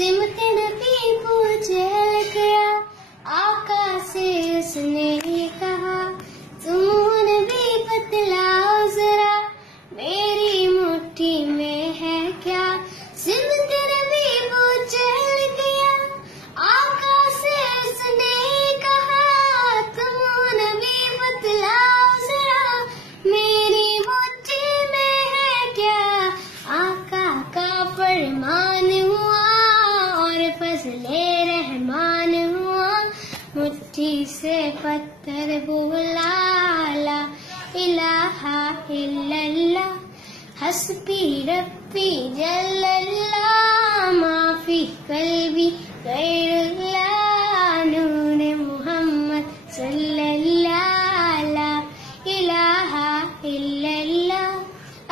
सिमत नबी को चल गया, आका से उसने कहा तुम नबी बतलाओ जरा, मेरी मुट्ठी में है क्या। सिमत नबी को चल गया, आका से उसने कहा तुम नबी बतलाओ जरा, मेरी मुट्ठी में है क्या। आका का फरमान हुआ और फजले रहमान हुआ, मुट्ठी से पत्थर बोला ला इलाहा इल्लल्लाह, हस्बी रब्बी जल्लल्लाह, माफी कल्बी गैरुल्लाह, नूर मोहम्मद सल्लल्लाह ला इलाहा इल्लल्लाह।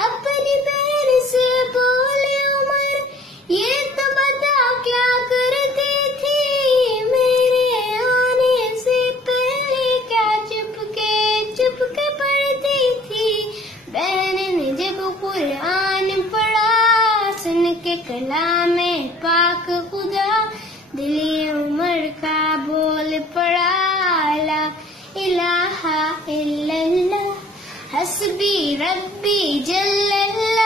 अपनी पैर से बोले उमर, ये तो बता क्या करती थी, मेरे आने से पहले क्या चुपके पढ़ती थी। बहन ने जब कुरान पढ़ा, सुन के कलामे पाक खुदा, दिल उमर का बोल पड़ा ला इलाहा इल्लल्लाह, हस्बी रब्बी जल्लल्लाह।